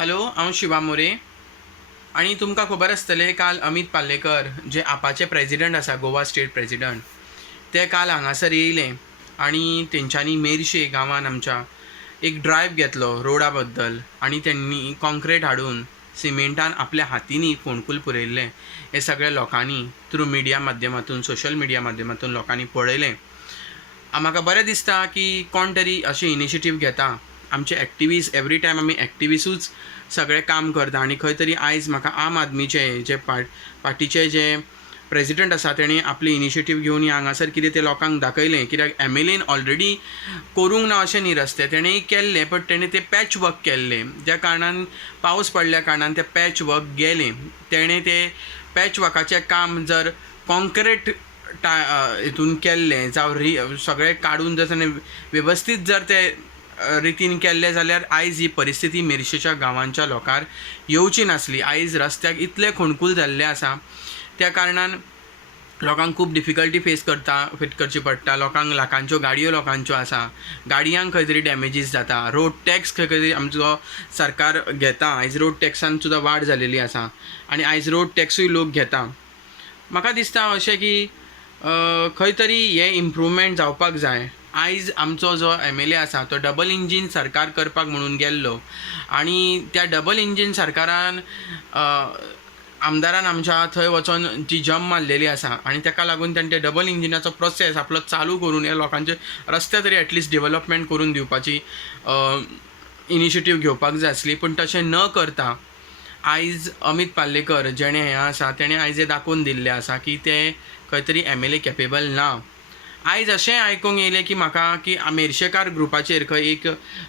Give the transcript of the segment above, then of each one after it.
Hello, हांव शिवा मोरे. आणि तुमकां खबर आसतलें, काल अमित पालेकर जे आपाचे प्रेजिडंट आसा, गोवा स्टेट प्रेजिडंट, ते काल हांगासर येयले आणि तेंच्यांनी मेर्शे गांवान आमच्या एक ड्रायव्ह घेतलो रोडा बद्दल. आणि त्यांनी कॉन्क्रीट हाडून सिमेंटान आपल्या हातींनी फोंडकूल पुरयल्ले. हे सगळ्या लोकांनी थ्रू मिडिया माध्यमातून, सोशल मिडिया माध्यमातून लोकांनी पळयलें. म्हाका बरें दिसता की कोण तरी अशें इनिशिएटीव घेता. आमचे एक्टिविस्ट एवरी टायम आमी एक्टिविस्टूच सगळें काम करता. आनी खंय तरी आयज म्हाका आम आदमीचे जे पार्टीचे जे प्रेजिडंट आसा तेणी आपली इनिशिएटीव घेवन हांगासर कितें ते लोकांक दाखयलें. कित्याक एमएलएन ऑलरेडी करूंक ना अशें न्ही रस्ते, तेणें केल्ले, बट तेणें ते पॅच वर्क केल्लें. ज्या कारणान पावस पडल्या कारणान ते पॅच वर्क गेलें. तेणें ते पॅच वर्काचें काम जर कॉन्क्रीट हितून केल्लें जावं सगळें काडून जर ताणें वेवस्थीत जर ते रितीन केल्लें जाल्यार आयज ही परिस्थिती मेर्शेच्या गांवांच्या लोकांर येवची नासली. आयज रस्त्याक इतले खोणकूल जाल्ले आसा, त्या कारणान लोकांक खूब डिफिकल्टी फेस करची पडटा. लोकांक लाखांच्यो गाडयो लोकांच्यो आसा, गाडयांक खंय तरी डॅमेजीस जाता. रोड टॅक्स खंय तरी आमचो सरकार घेता. आयज रोड टॅक्सान सुद्दां वाड जालेली आसा आनी आयज रोड टॅक्सूय लोक घेता. म्हाका दिसता अशें की खंय तरी हे इम्प्रूवमेंट जावपाक जाय. आयज आमचो जो एमएलए आसा तो डबल इंजीन सरकार करपाक म्हणून गेल्लो आनी त्या डबल इंजीन सरकारान आमदारान आमच्या थंय वचोन जी जम मारलेली आसा आनी ताका लागून ताणें डबल इंजिनाचो प्रोसेस आपलो चालू करून हे लोकांचे रस्ते तरी एटलिस्ट डेव्हलपमेंट करून दिवपाची इनिशिएटीव घेवपाक जाय आसली. पूण तशें न करता आयज अमित पालेकर जेणे हें आसा तेणें आयज हें दाखोवन दिल्लें आसा की ते खंय तरी एमएलए कॅपेबल ना. आयज अशें आयकूंक येयलें की म्हाका की मेर्शेकार ग्रुपाचेर खंय एक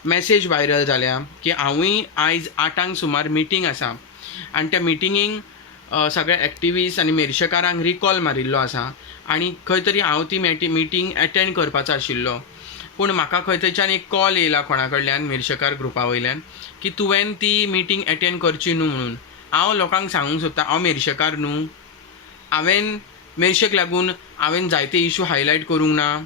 मॅसेज व्हायरल जाल्या की हांवूय आयज 8 सुमार मिटींग आसा आनी त्या मिटिंगेक सगळ्या एक्टिविस्ट आनी मेर्शेकारांक रिकॉल मारिल्लो आसा आनी खंय तरी हांव ती मिटींग एटेंड करपाचो आशिल्लो. पूण म्हाका खंय थंयच्यान एक कॉल येयला कोणा कडल्यान, मेर्शेकार ग्रुपा वयल्यान, की तुवें ती मिटींग एटेंड करची न्हू म्हणून. हांव लोकांक सांगूंक सोदतां, हांव मेर्शेकार न्हू, हांवें मेर्शेक लागून हांवें जायते इशू हायलायट करूंक ना.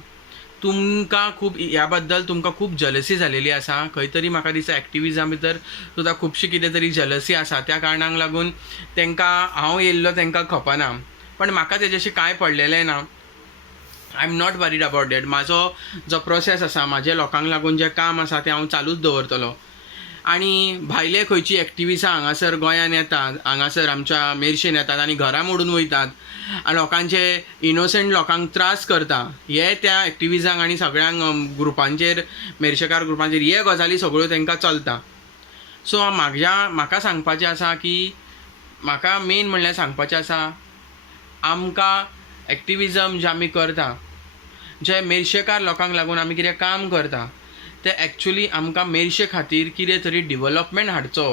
तुमकां खूब ह्या बद्दल तुमकां खूब जलसी जालेली आसा. खंय तरी म्हाका दिसता एक्टिविजमा भितर सुद्दां खुबशी कितें तरी जलसी आसा. त्या कारणाक लागून तांकां हांव येयल्लो तांकां खपना. पण म्हाका तेजेशी कांय पडलेलें ना. I am not worried about that. म्हाजो जो प्रोसेस आसा, म्हाज्या लोकांक लागून जें काम आसा तें हांव चालूच दवरतलो. आनी भायले खंयची एक्टिविस्टां हांगासर गोंयान येतात, हांगासर आमच्या मेर्शेन येतात आनी घरां मोडून वयतात आनी लोकांचे इनोसंट लोकांक त्रास करता, हे त्या एक्टिविस्टांक आनी सगळ्यांक ग्रुपांचेर, मेर्शेकार ग्रुपांचेर हे गजाली सगळ्यो तांकां चलता. सो म्हाका सांगपाचें आसा की म्हाका मेन म्हणल्यार सांगपाचें आसा, आमकां एक्टिविजम जे आमी करता, जे मेर्शेकार लोकांक लागून आमी कितें काम करता, ते एक्चुली आमकां मेर्शे खातीर कितें तरी डेव्हलपमेंट हाडचो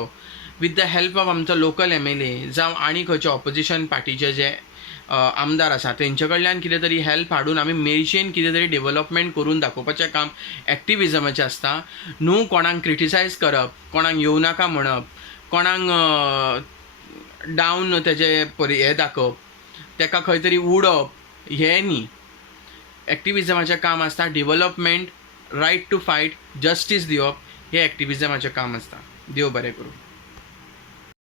विथ द हेल्प ऑफ आमचो लोकल एमएलए जावं आनी खंयचे ऑपोजिशन पार्टीचे जे आमदार आसा तेंचे कडल्यान कितें तरी हेल्प हाडून आमी मेर्शेन कितें तरी डेव्हलपमेंट करून दाखोवपाचें काम एक्टिविजमाचें आसता. न्हू कोणाक क्रिटिसायज करप, कोणाक येवं नाका म्हणप, कोणाक डावन तेजे हें दाखोवप, ताका खंय तरी उडोवप, हें न्ही. एक्टिविजमाचें काम आसता development, right to fight, justice दिवप, हें एक्टिविजमाचें काम आसता. देव बरें करूं.